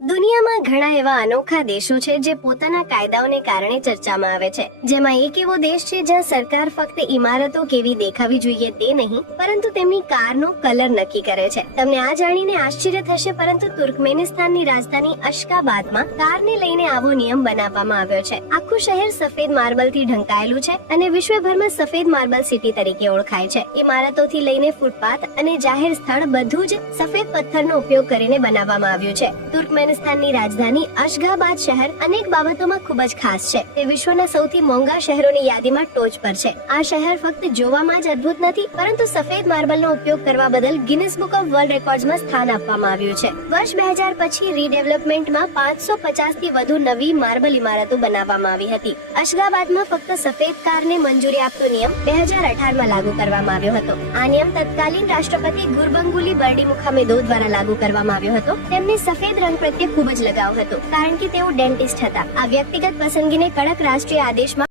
દુનિયામાં ઘણા એવા અનોખા દેશો છે જે પોતાના કાયદાઓને કારણે ચર્ચામાં આવે છે, જેમાં એક એવો દેશ છે જ્યાં સરકાર ફક્ત ઇમારતો કેવી દેખાવી જોઈએ તે નહીં, પરંતુ તેમની કારનો કલર નક્કી કરે છે. તમને આ જાણીને આશ્ચર્ય થશે, પરંતુ તુર્કમેનિસ્તાનની રાજધાની અશગાબાદમાં કારને લઈને આવો નિયમ બનાવવામાં આવ્યો છે. આખું શહેર સફેદ માર્બલથી ઢંકાયેલું છે અને વિશ્વભરમાં સફેદ માર્બલ સિટી તરીકે ઓળખાય છે. ઇમારતોથી લઈને ફૂટપાથ અને જાહેર સ્થળ બધું જ સફેદ પથ્થરનો ઉપયોગ કરીને બનાવવામાં આવ્યું છે. તુર્કમેનિસ્તાનની રાજધાની અશગાબાદ શહેર અનેક બાબતોમાં ખૂબ જ ખાસ છે. તે વિશ્વના સૌથી મોંઘા શહેરોની યાદીમાં ટોચ પર છે. આ શહેર ફક્ત જોવામાં જ અદ્ભુત નથી, પરંતુ સફેદ માર્બલનો ઉપયોગ કરવા બદલ ગિનિસ બુક ઓફ વર્લ્ડ રેકોર્ડ્સમાં સ્થાન આપવામાં આવ્યું છે. વર્ષ 2000 પછી રીડેવલપમેન્ટમાં 550 થી વધુ નવી માર્બલ ઇમારતો બનાવવામાં આવી હતી. અશગાબાદમાં ફક્ત સફેદ કારને મંજૂરી આપતો નિયમ 2018માં લાગુ કરવામાં આવ્યો હતો. આ નિયમ તત્કાલીન રાષ્ટ્રપતિ ગુરબંગુલી બર્ડીમુખામેદોવ દ્વારા લાગુ કરવામાં આવ્યો હતો. તેમને સફેદ રંગ પ્રત્યે ખૂબ જ લગાવ હતો, કારણ કે તેઓ ડેન્ટિસ્ટ હતા. આ વ્યક્તિગત પસંદગીને કડક રાષ્ટ્રીય આદેશમાં